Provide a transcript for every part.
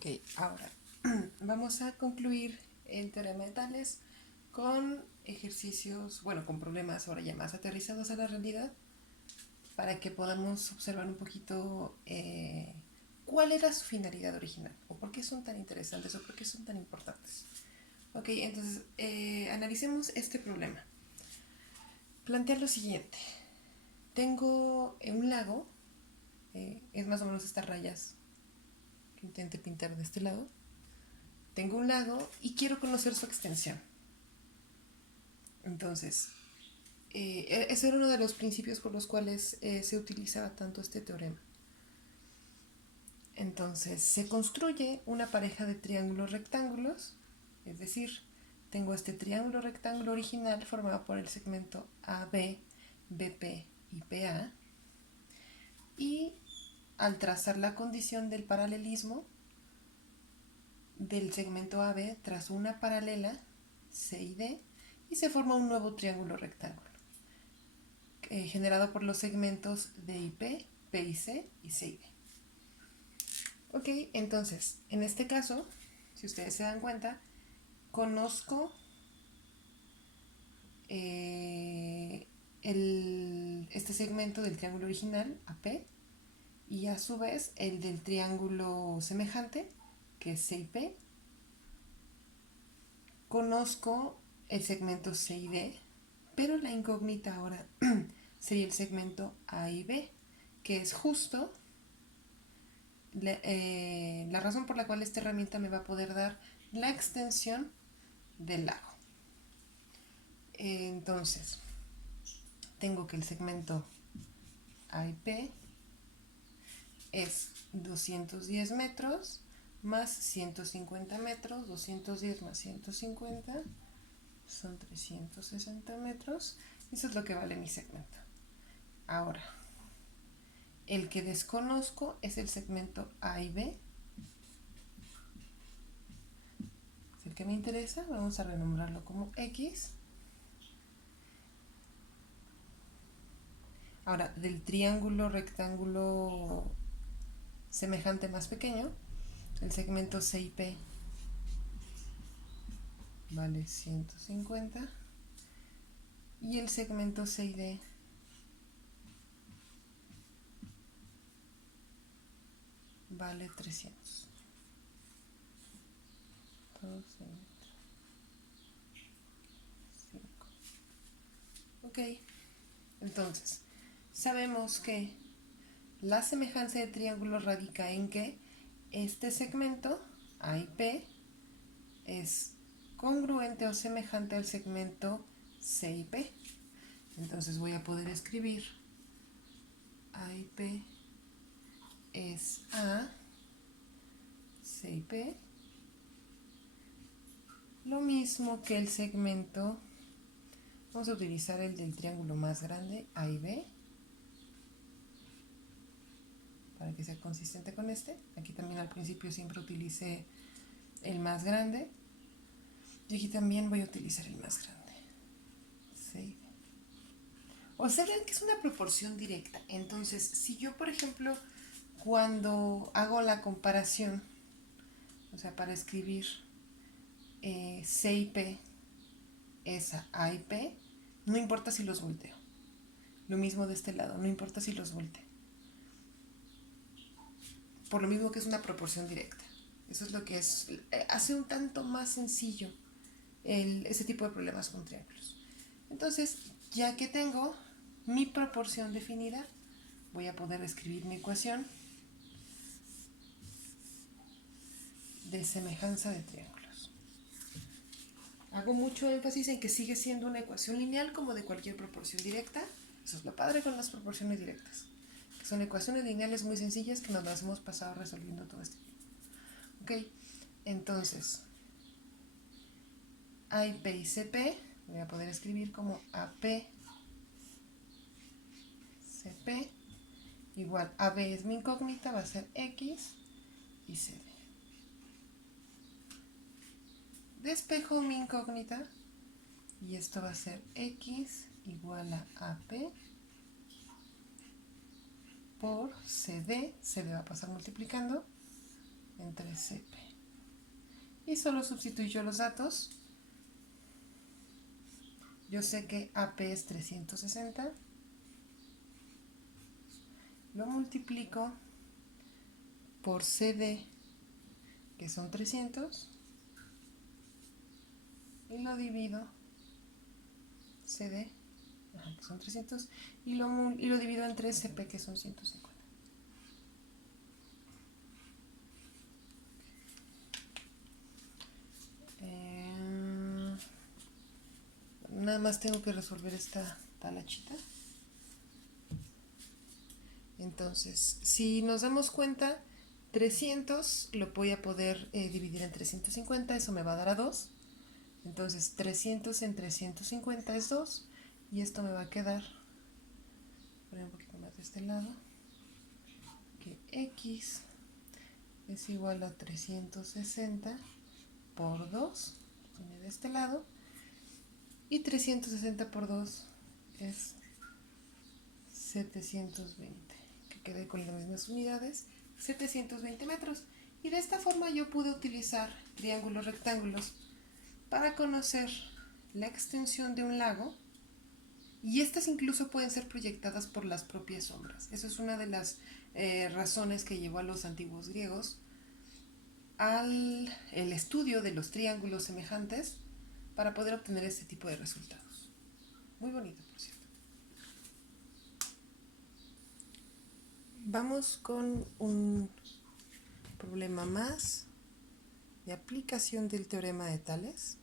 Ok, ahora vamos a concluir el teorema de Tales con ejercicios, bueno, con problemas ahora ya más aterrizados a la realidad, para que podamos observar un poquito cuál era su finalidad original, o por qué son tan interesantes, o por qué son tan importantes. Ok, entonces analicemos este problema. Plantea lo siguiente. Tengo un lago, es más o menos estas rayas que intenté pintar de este lado. Tengo un lago y quiero conocer su extensión. Entonces, ese era uno de los principios por los cuales se utilizaba tanto este teorema. Entonces, se construye una pareja de triángulos rectángulos, es decir, tengo este triángulo rectángulo original formado por el segmento AB, BP y PA, y al trazar la condición del paralelismo del segmento AB, trazo una paralela C y D y se forma un nuevo triángulo rectángulo generado por los segmentos D y P, P y C y C y D. Ok, entonces, en este caso, si ustedes se dan cuenta, conozco este segmento del triángulo original, AP, y a su vez el del triángulo semejante, que es C y P. Conozco el segmento C y D, pero la incógnita ahora sería el segmento A y B, que es justo la razón por la cual esta herramienta me va a poder dar la extensión del lago. Entonces, tengo que el segmento A y P es 210 metros más 150 metros, 210 más 150 son 360 metros, y eso es lo que vale mi segmento. Ahora, el que desconozco es el segmento A y B, es el que me interesa, vamos a renombrarlo como X. Ahora, del triángulo rectángulo semejante más pequeño, el segmento C y P vale 150 y el segmento C y D vale 300. Ok, entonces sabemos que la semejanza de triángulo radica en que este segmento A y P es congruente o semejante al segmento C y P. Entonces voy a poder escribir A y P es A, C y P, lo mismo que el segmento, vamos a utilizar el del triángulo más grande, A y B, para que sea consistente con este. Aquí también al principio siempre utilicé el más grande, y aquí también voy a utilizar el más grande, C y B. Observen que es una proporción directa. Entonces, si yo, por ejemplo, cuando hago la comparación, o sea, para escribir C y P es A y P, no importa si los volteo. Lo mismo de este lado, no importa si los volteo. Por lo mismo que es una proporción directa. Eso es lo que hace un tanto más sencillo ese tipo de problemas con triángulos. Entonces, ya que tengo mi proporción definida, voy a poder escribir mi ecuación de semejanza de triángulos. Hago mucho énfasis en que sigue siendo una ecuación lineal como de cualquier proporción directa. Eso es lo padre con las proporciones directas. Son ecuaciones lineales muy sencillas que nos las hemos pasado resolviendo todo este tiempo. Ok, entonces, A y P y CP, voy a poder escribir como AP, CP, igual AB es mi incógnita, va a ser X y CD. Despejo mi incógnita y esto va a ser X igual a AP por CD, CD va a pasar multiplicando, entre CP. Y solo sustituyo los datos. Yo sé que AP es 360. Lo multiplico por CD, que son 300. Y lo divido, CD, que son 300. Y lo divido entre CP, que son 150. Nada más tengo que resolver esta talachita. Entonces, si nos damos cuenta, 300 lo voy a poder dividir en 350, eso me va a dar a 2. Entonces, 300 entre 150 es 2. Y esto me va a quedar, poner un poquito más de este lado, que X es igual a 360 por 2, de este lado. Y 360 por 2 es 720, que quede con las mismas unidades, 720 metros. Y de esta forma yo pude utilizar triángulos rectángulos para conocer la extensión de un lago, y estas incluso pueden ser proyectadas por las propias sombras. Eso es una de las razones que llevó a los antiguos griegos al el estudio de los triángulos semejantes para poder obtener este tipo de resultados. Muy bonito, por cierto. Vamos con un problema más de aplicación del teorema de Tales.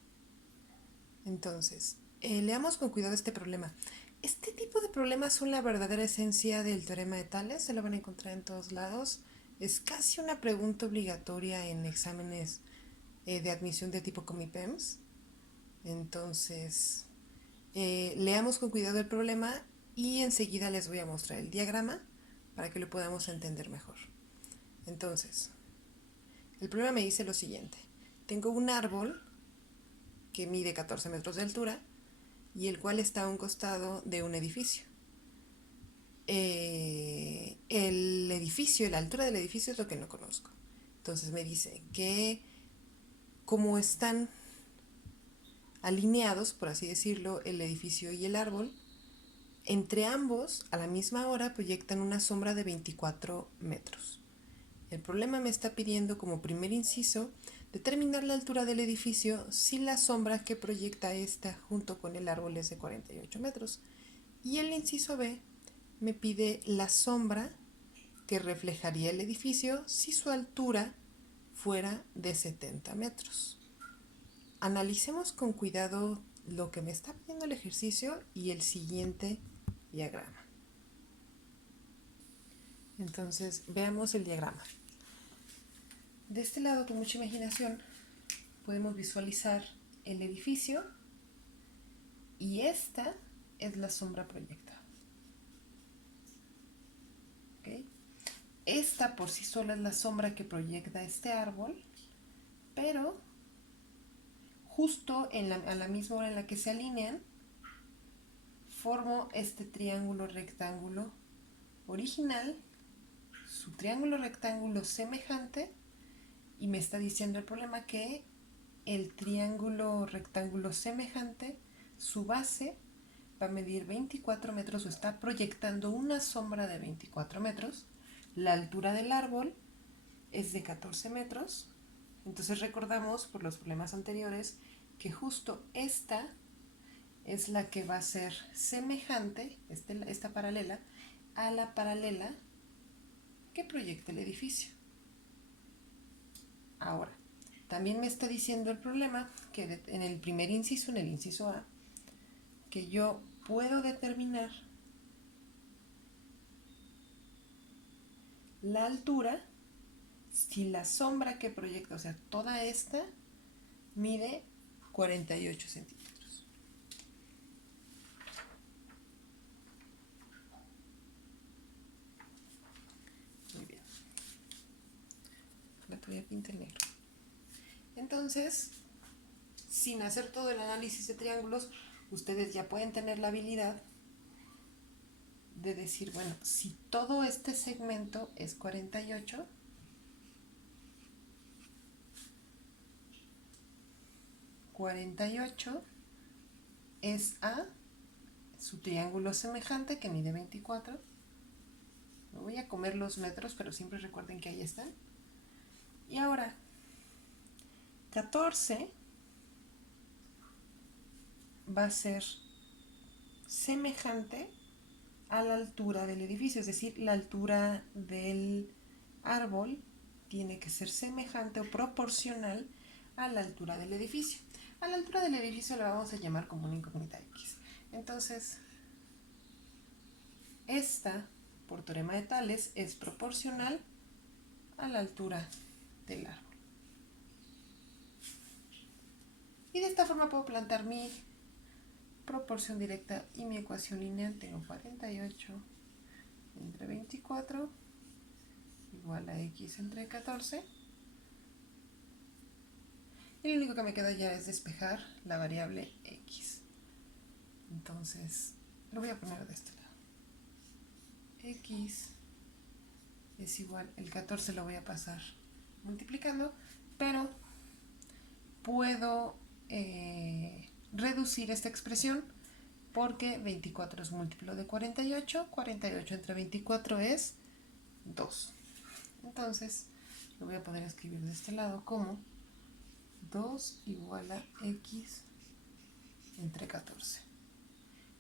Entonces, leamos con cuidado este problema. Este tipo de problemas son la verdadera esencia del teorema de Tales, se lo van a encontrar en todos lados. Es casi una pregunta obligatoria en exámenes de admisión de tipo Comipems. Entonces, leamos con cuidado el problema y enseguida les voy a mostrar el diagrama para que lo podamos entender mejor. Entonces, el problema me dice lo siguiente. Tengo un árbol que mide 14 metros de altura y el cual está a un costado de un edificio. El edificio, la altura del edificio es lo que no conozco. Entonces me dice que como están alineados, por así decirlo, el edificio y el árbol, entre ambos, a la misma hora, proyectan una sombra de 24 metros. El problema me está pidiendo como primer inciso determinar la altura del edificio si la sombra que proyecta esta junto con el árbol es de 48 metros. Y el inciso B me pide la sombra que reflejaría el edificio si su altura fuera de 70 metros. Analicemos con cuidado lo que me está pidiendo el ejercicio y el siguiente diagrama. Entonces, veamos el diagrama. De este lado, con mucha imaginación, podemos visualizar el edificio y esta es la sombra proyectada. ¿Okay? Esta por sí sola es la sombra que proyecta este árbol, pero justo a la misma hora en la que se alinean, formo este triángulo rectángulo original, su triángulo rectángulo semejante, y me está diciendo el problema que el triángulo rectángulo semejante, su base va a medir 24 metros o está proyectando una sombra de 24 metros. La altura del árbol es de 14 metros. Entonces recordamos por los problemas anteriores que justo esta es la que va a ser semejante, esta paralela, a la paralela que proyecta el edificio. Ahora, también me está diciendo el problema que en el primer inciso, en el inciso A, que yo puedo determinar la altura si la sombra que proyecta, o sea, toda esta, mide 48 centímetros. Muy bien. La voy a pintar negro. Entonces, sin hacer todo el análisis de triángulos, ustedes ya pueden tener la habilidad de decir, bueno, si todo este segmento es 48, 48 es A, su triángulo semejante que mide 24. Me voy a comer los metros, pero siempre recuerden que ahí están. Y ahora, 14 va a ser semejante a la altura del edificio, es decir, la altura del árbol tiene que ser semejante o proporcional a la altura del edificio. A la altura del edificio la vamos a llamar como una incógnita X. Entonces, esta, por teorema de Tales, es proporcional a la altura del árbol. Y de esta forma puedo plantear mi proporción directa y mi ecuación lineal. Tengo 48 entre 24 igual a X entre 14. Y lo único que me queda ya es despejar la variable X. Entonces, lo voy a poner de este lado. X es igual, el 14 lo voy a pasar multiplicando, pero puedo reducir esta expresión porque 24 es múltiplo de 48, 48 entre 24 es 2. Entonces, lo voy a poder escribir de este lado como 2 igual a X entre 14.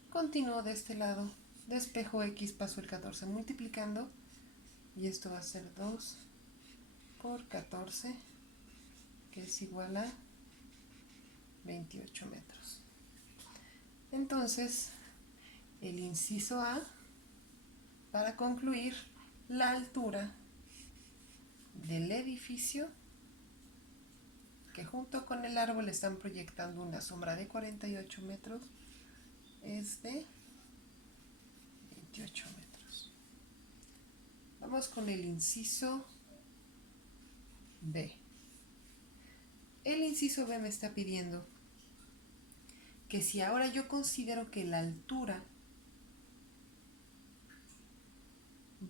Continúo de este lado, despejo X, paso el 14 multiplicando, y esto va a ser 2 por 14, que es igual a 28 metros. Entonces, el inciso A, para concluir, la altura del edificio, que junto con el árbol están proyectando una sombra de 48 metros, es de 28 metros. Vamos con el inciso B. El inciso B me está pidiendo que si ahora yo considero que la altura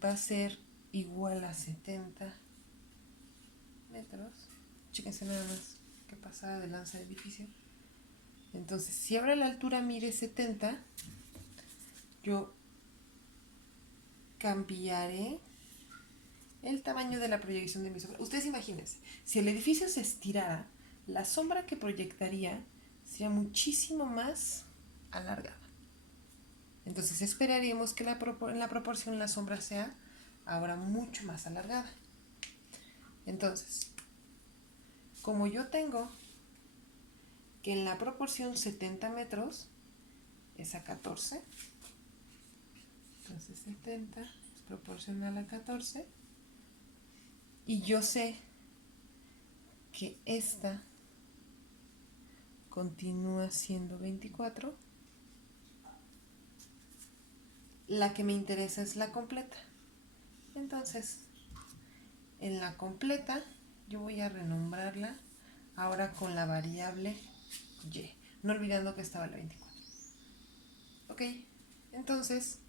va a ser igual a 70 metros, chéquense nada más qué pasada de lanza de edificio. Entonces, si ahora la altura mide 70, yo cambiaré el tamaño de la proyección de mi sombra. Ustedes imagínense, si el edificio se estirara, la sombra que proyectaría sería muchísimo más alargada. Entonces esperaríamos que en la proporción la sombra sea ahora mucho más alargada. Entonces, como yo tengo que en la proporción 70 metros es a 14, entonces 70 es proporcional a 14, y yo sé que esta continúa siendo 24, la que me interesa es la completa. Entonces, en la completa yo voy a renombrarla ahora con la variable y, no olvidando que estaba la 24. Ok, entonces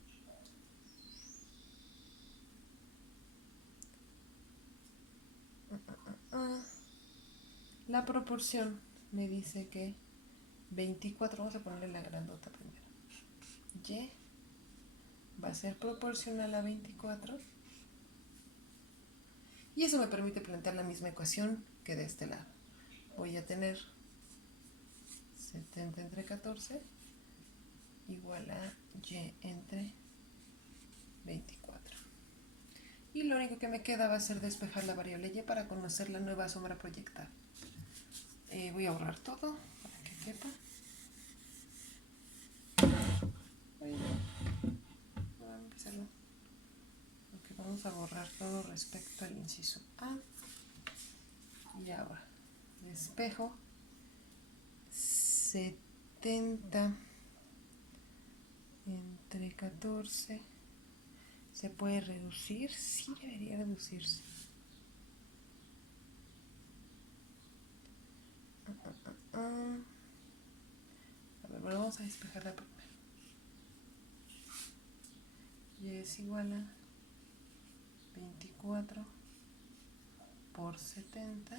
la proporción me dice que 24, vamos a ponerle la grandota primero, y va a ser proporcional a 24, y eso me permite plantear la misma ecuación que de este lado. Voy a tener 70 entre 14 igual a y entre 24. Y lo único que me queda va a ser despejar la variable y para conocer la nueva sombra proyectada. Voy a borrar todo para que quepa. Vamos a borrar todo respecto al inciso A. Y ahora despejo 70 entre 14. ¿Se puede reducir? Sí, debería reducirse. A ver, bueno, vamos a despejarla primero. Y es igual a 24 por 70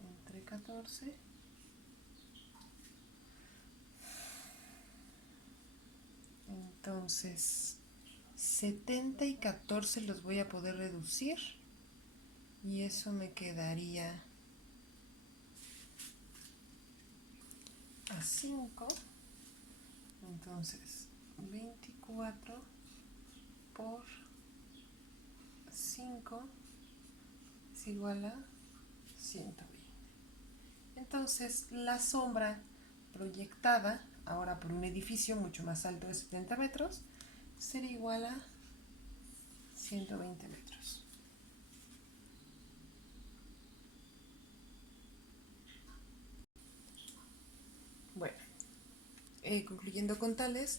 entre 14 Entonces, 70 y 14 los voy a poder reducir. Y eso me quedaría a 5. Entonces, 24 por 5 es igual a 120. Entonces, la sombra proyectada, ahora por un edificio mucho más alto de 70 metros, sería igual a 120 metros. Bueno, concluyendo con tales,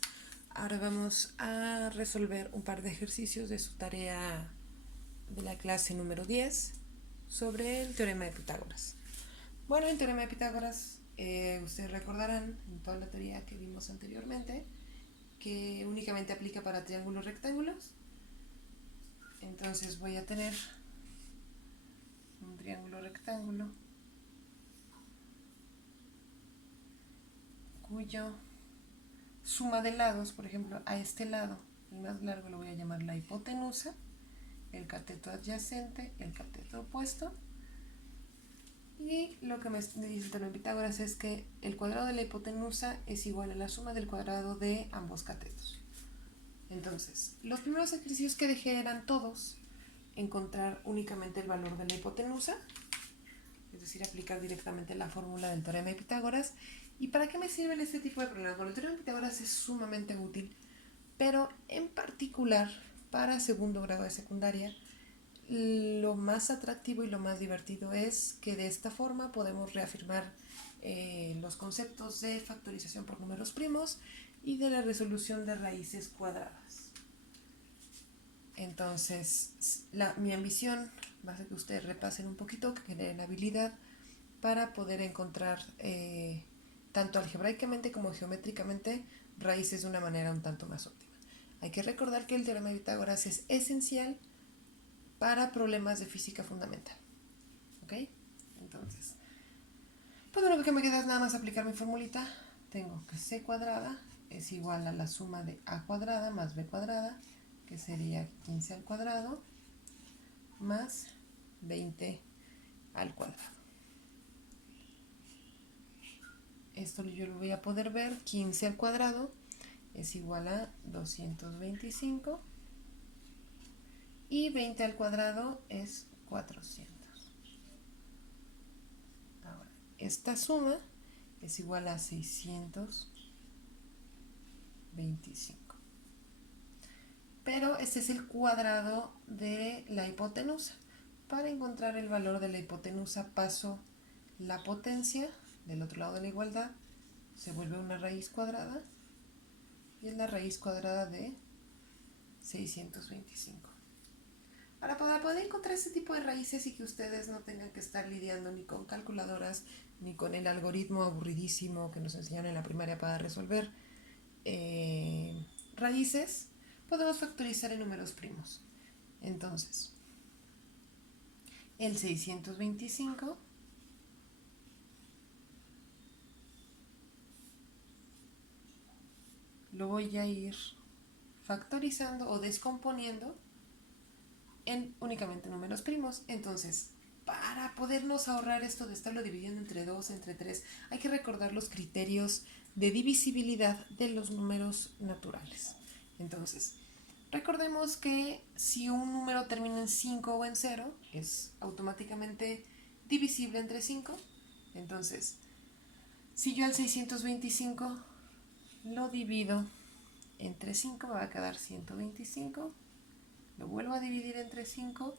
ahora vamos a resolver un par de ejercicios de su tarea de la clase número 10 sobre el teorema de Pitágoras. Bueno, el teorema de Pitágoras, ustedes recordarán en toda la teoría que vimos anteriormente que únicamente aplica para triángulos rectángulos. Entonces voy a tener un triángulo rectángulo cuyo suma de lados, por ejemplo, a este lado, el más largo lo voy a llamar la hipotenusa, el cateto adyacente, el cateto opuesto. Y lo que me dice el teorema de Pitágoras es que el cuadrado de la hipotenusa es igual a la suma del cuadrado de ambos catetos. Entonces, los primeros ejercicios que dejé eran todos encontrar únicamente el valor de la hipotenusa, es decir, aplicar directamente la fórmula del teorema de Pitágoras. ¿Y para qué me sirven este tipo de problemas? Bueno, el teorema de Pitágoras es sumamente útil, pero en particular para segundo grado de secundaria, lo más atractivo y lo más divertido es que de esta forma podemos reafirmar los conceptos de factorización por números primos y de la resolución de raíces cuadradas. Entonces, mi ambición va a ser que ustedes repasen un poquito, que generen habilidad para poder encontrar tanto algebraicamente como geométricamente raíces de una manera un tanto más óptima. Hay que recordar que el teorema de Pitágoras es esencial para problemas de física fundamental. ¿Ok? Entonces, pues lo único que me queda es nada más aplicar mi formulita. Tengo que c cuadrada es igual a la suma de a cuadrada más b cuadrada, que sería 15 al cuadrado, más 20 al cuadrado. Esto yo lo voy a poder ver, 15 al cuadrado es igual a 225 y 20 al cuadrado es 400. Ahora, esta suma es igual a 625. Pero este es el cuadrado de la hipotenusa. Para encontrar el valor de la hipotenusa paso la potencia del otro lado de la igualdad, se vuelve una raíz cuadrada y es la raíz cuadrada de 625. Ahora, para poder encontrar este tipo de raíces y que ustedes no tengan que estar lidiando ni con calculadoras ni con el algoritmo aburridísimo que nos enseñaron en la primaria para resolver raíces, podemos factorizar en números primos. Entonces, el 625 lo voy a ir factorizando o descomponiendo en únicamente números primos. Entonces, para podernos ahorrar esto de estarlo dividiendo entre 2, entre 3, hay que recordar los criterios de divisibilidad de los números naturales. Entonces, recordemos que si un número termina en 5 o en 0, es automáticamente divisible entre 5. Entonces, si yo al 625 lo divido entre 5, me va a quedar 125. Lo vuelvo a dividir entre 5,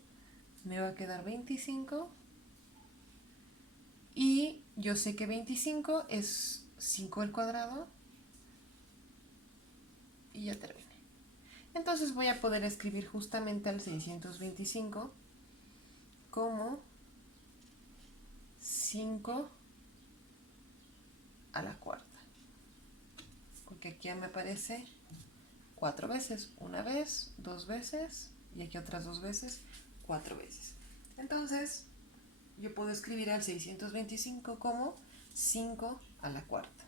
me va a quedar 25. Y yo sé que 25 es 5 al cuadrado. Y ya terminé. Entonces voy a poder escribir justamente al 625 como 5 a la cuarta. Porque aquí ya me aparece 4 veces. Una vez, 2 veces y aquí otras 2 veces, 4 veces. Entonces, yo puedo escribir al 625 como 5 a la cuarta.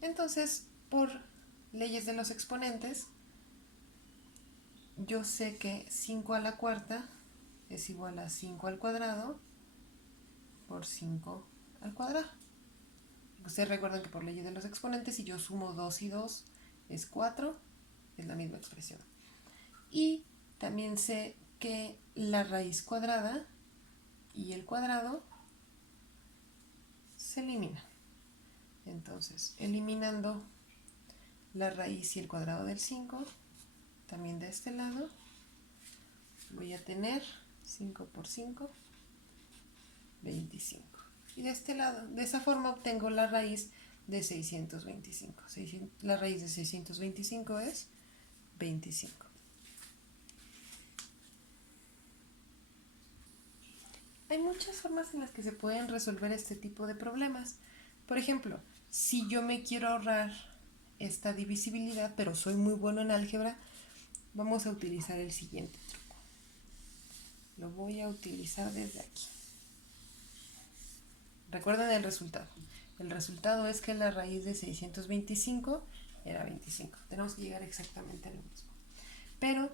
Entonces, por leyes de los exponentes, yo sé que 5 a la cuarta es igual a 5 al cuadrado por 5 al cuadrado. Ustedes recuerdan que por leyes de los exponentes, si yo sumo 2 y 2 es 4, es la misma expresión. Y también sé que la raíz cuadrada y el cuadrado se eliminan. Entonces, eliminando la raíz y el cuadrado del 5, también de este lado, voy a tener 5 por 5, 25. Y de este lado, de esa forma obtengo la raíz de 625. La raíz de 625 es 25. Hay muchas formas en las que se pueden resolver este tipo de problemas. Por ejemplo, si yo me quiero ahorrar esta divisibilidad, pero soy muy bueno en álgebra, vamos a utilizar el siguiente truco. Lo voy a utilizar desde aquí. Recuerden el resultado. El resultado es que la raíz de 625 era 25. Tenemos que llegar exactamente a lo mismo. Pero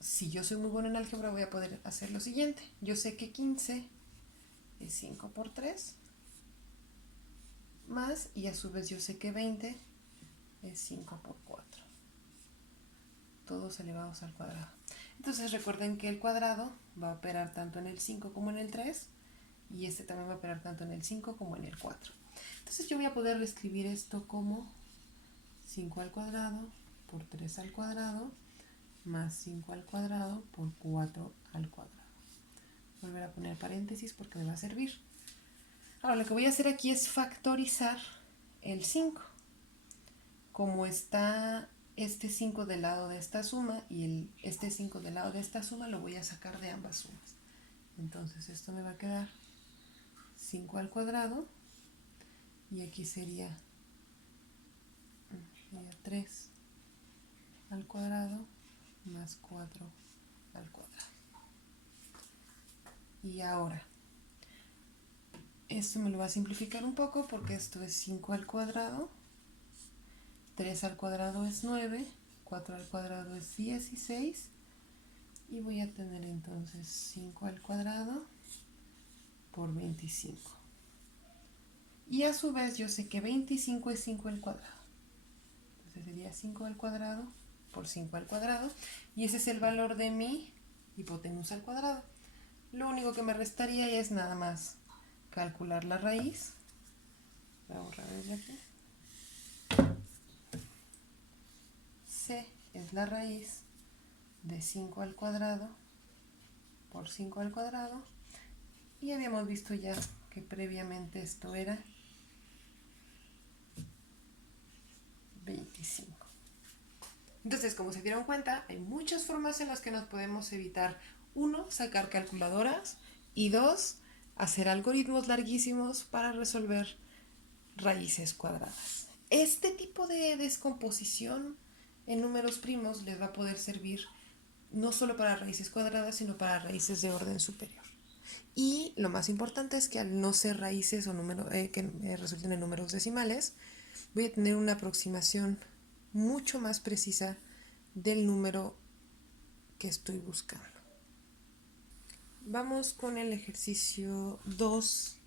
si yo soy muy bueno en álgebra, voy a poder hacer lo siguiente. Yo sé que 15 es 5 por 3, más, y a su vez yo sé que 20 es 5 por 4. Todos elevados al cuadrado. Entonces recuerden que el cuadrado va a operar tanto en el 5 como en el 3, y este también va a operar tanto en el 5 como en el 4. Entonces yo voy a poder reescribir esto como 5 al cuadrado por 3 al cuadrado más 5 al cuadrado por 4 al cuadrado. Volver a poner paréntesis porque me va a servir. Ahora lo que voy a hacer aquí es factorizar el 5. Como está este 5 del lado de esta suma y este 5 del lado de esta suma, lo voy a sacar de ambas sumas. Entonces esto me va a quedar 5 al cuadrado, y aquí sería 3 al cuadrado más 4 al cuadrado. Y ahora, esto me lo va a simplificar un poco porque esto es 5 al cuadrado, 3 al cuadrado es 9, 4 al cuadrado es 16, y voy a tener entonces 5 al cuadrado por 25. Y a su vez yo sé que 25 es 5 al cuadrado. Entonces sería 5 al cuadrado por 5 al cuadrado, y ese es el valor de mi hipotenusa al cuadrado. Lo único que me restaría es nada más calcular la raíz. Voy a borrar desde aquí. C es la raíz de 5 al cuadrado por 5 al cuadrado, y habíamos visto ya que previamente esto era 25. Entonces, como se dieron cuenta, hay muchas formas en las que nos podemos evitar: 1, sacar calculadoras, y 2, hacer algoritmos larguísimos para resolver raíces cuadradas. Este tipo de descomposición en números primos les va a poder servir no solo para raíces cuadradas, sino para raíces de orden superior. Y lo más importante es que al no ser raíces o números que resulten en números decimales, voy a tener una aproximación mucho más precisa del número que estoy buscando. Vamos con el ejercicio 2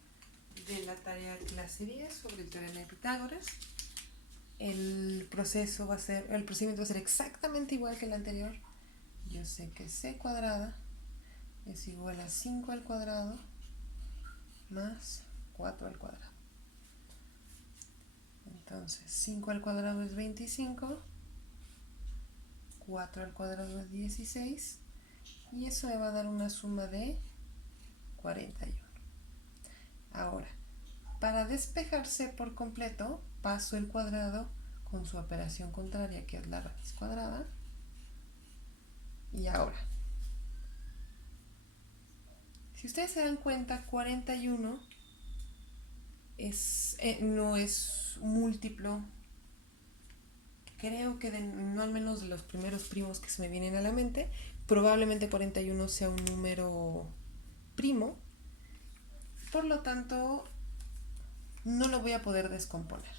de la tarea clase 10 sobre el teorema de Pitágoras. El procedimiento va a ser exactamente igual que el anterior. Yo sé que c cuadrada es igual a 5 al cuadrado más 4 al cuadrado. Entonces 5 al cuadrado es 25, 4 al cuadrado es 16, y eso me va a dar una suma de 41. Ahora, para despejarse por completo, paso el cuadrado con su operación contraria, que es la raíz cuadrada. Y ahora, si ustedes se dan cuenta, 41 no es múltiplo, creo que no al menos de los primeros primos que se me vienen a la mente. Probablemente 41 sea un número primo, por lo tanto no lo voy a poder descomponer.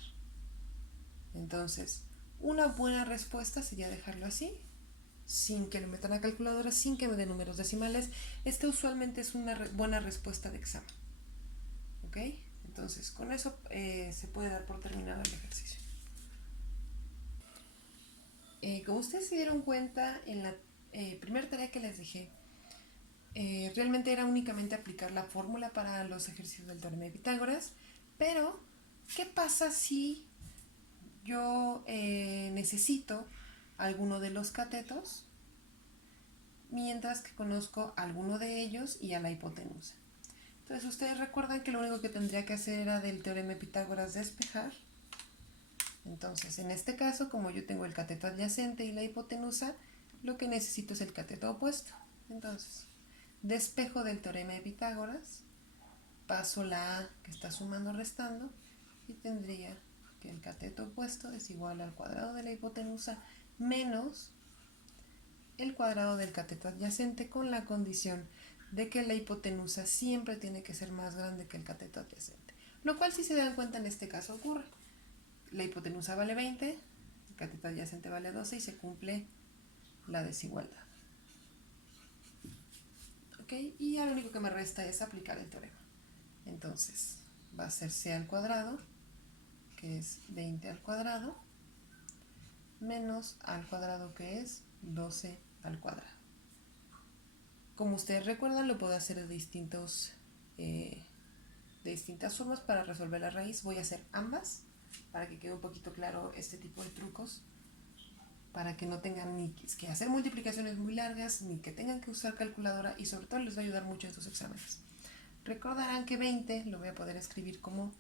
Entonces, una buena respuesta sería dejarlo así, sin que lo metan a calculadora, sin que me dé números decimales. Usualmente es una buena respuesta de examen. ¿Ok? Entonces, con eso se puede dar por terminado el ejercicio. Como ustedes se dieron cuenta, en la primera tarea que les dejé, realmente era únicamente aplicar la fórmula para los ejercicios del teorema de Pitágoras, pero ¿qué pasa si yo necesito alguno de los catetos mientras que conozco alguno de ellos y a la hipotenusa? Entonces ustedes recuerdan que lo único que tendría que hacer era del teorema de Pitágoras despejar. Entonces en este caso, como yo tengo el cateto adyacente y la hipotenusa, lo que necesito es el cateto opuesto. Entonces despejo del teorema de Pitágoras, paso la A que está sumando o restando y tendría que el cateto opuesto es igual al cuadrado de la hipotenusa menos el cuadrado del cateto adyacente, con la condición de que la hipotenusa siempre tiene que ser más grande que el cateto adyacente. Lo cual, si se dan cuenta, en este caso ocurre. La hipotenusa vale 20, el cateto adyacente vale 12 y se cumple la desigualdad. ¿Ok? Y ya lo único que me resta es aplicar el teorema. Entonces, va a ser c al cuadrado, que es 20 al cuadrado, menos a al cuadrado, que es 12 al cuadrado. Como ustedes recuerdan, lo puedo hacer de distintas formas para resolver la raíz. Voy a hacer ambas para que quede un poquito claro este tipo de trucos, para que no tengan ni que hacer multiplicaciones muy largas, ni que tengan que usar calculadora, y sobre todo les va a ayudar mucho en estos exámenes. Recordarán que 20 lo voy a poder escribir como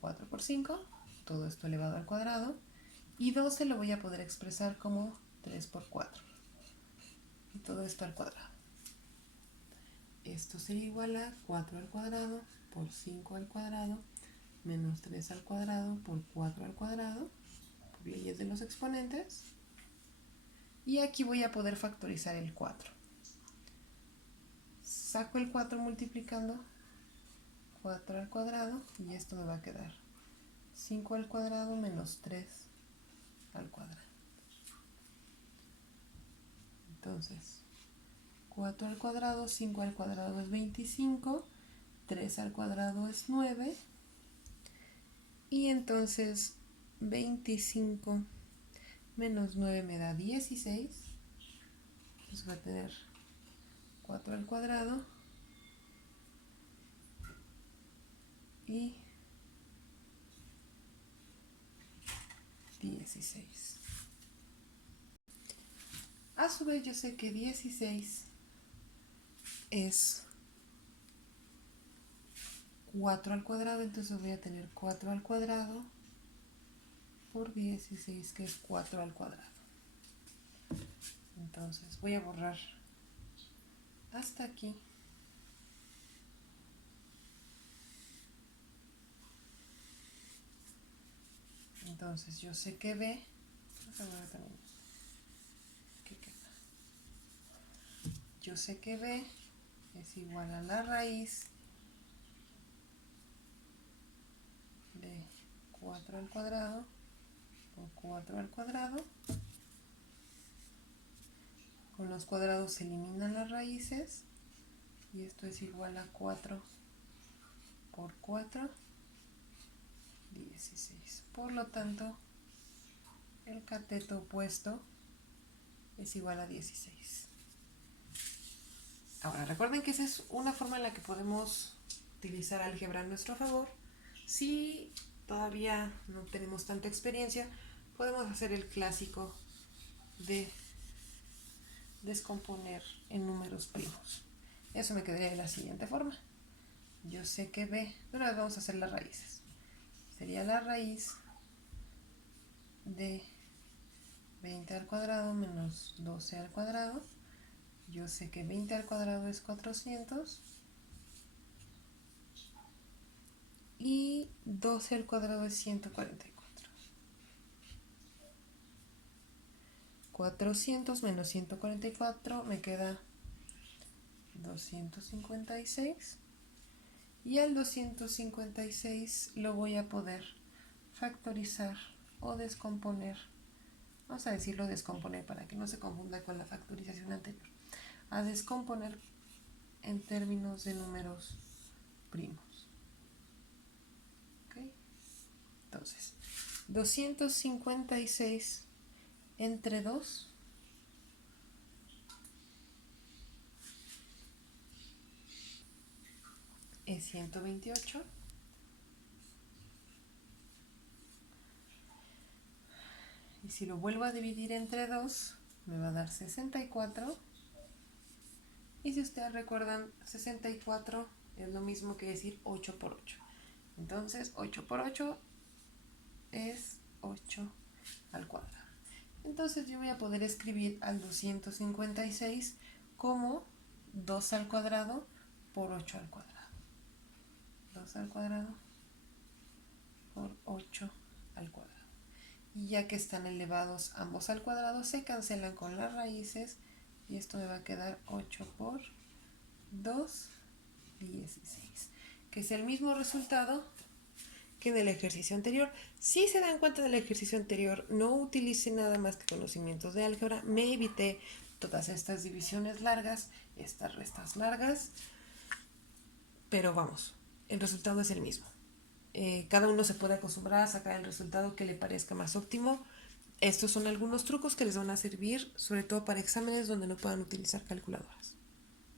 4 por 5, todo esto elevado al cuadrado, y 12 lo voy a poder expresar como 3 por 4, y todo esto al cuadrado. Esto sería igual a 4 al cuadrado por 5 al cuadrado menos 3 al cuadrado por 4 al cuadrado, por leyes de los exponentes. Y aquí voy a poder factorizar el 4. Saco el 4 multiplicando 4 al cuadrado y esto me va a quedar 5 al cuadrado menos 3 al cuadrado. Entonces, 4 al cuadrado, 5 al cuadrado es 25, 3 al cuadrado es 9, y entonces 25 menos 9 me da 16, entonces voy a tener 4 al cuadrado y 16. A su vez yo sé que 16 es 4 al cuadrado, entonces voy a tener 4 al cuadrado por 16, que es 4 al cuadrado. Entonces voy a borrar hasta aquí. Entonces yo sé que B, yo sé que B es igual a la raíz de 4 al cuadrado por 4 al cuadrado. Con los cuadrados se eliminan las raíces y esto es igual a 4 por 4, 16. Por lo tanto, el cateto opuesto es igual a 16. Ahora, recuerden que esa es una forma en la que podemos utilizar álgebra a nuestro favor. Si todavía no tenemos tanta experiencia, podemos hacer el clásico de descomponer en números primos. Eso me quedaría de la siguiente forma. Yo sé que B, una vez vamos a hacer las raíces. Sería la raíz de 20 al cuadrado menos 12 al cuadrado. Yo sé que 20 al cuadrado es 400 y 12 al cuadrado es 144. 400 menos 144 me queda 256, y al 256 lo voy a poder factorizar o descomponer. Vamos a decirlo descomponer para que no se confunda con la factorización anterior. A descomponer en términos de números primos. ¿Okay? Entonces, 256 entre 2 es 128. Y si lo vuelvo a dividir entre 2, me va a dar 64. Y si ustedes recuerdan, 64 es lo mismo que decir 8 por 8. Entonces, 8 por 8 es 8 al cuadrado. Entonces yo voy a poder escribir al 256 como 2 al cuadrado por 8 al cuadrado. 2 al cuadrado por 8 al cuadrado. Y ya que están elevados ambos al cuadrado, se cancelan con las raíces y esto me va a quedar 8 por 2, 16, que es el mismo resultado que en el ejercicio anterior. Si se dan cuenta del ejercicio anterior, no utilicé nada más que conocimientos de álgebra, me evité todas estas divisiones largas, estas restas largas, pero vamos, el resultado es el mismo. Cada uno se puede acostumbrar a sacar el resultado que le parezca más óptimo. Estos son algunos trucos que les van a servir, sobre todo para exámenes donde no puedan utilizar calculadoras.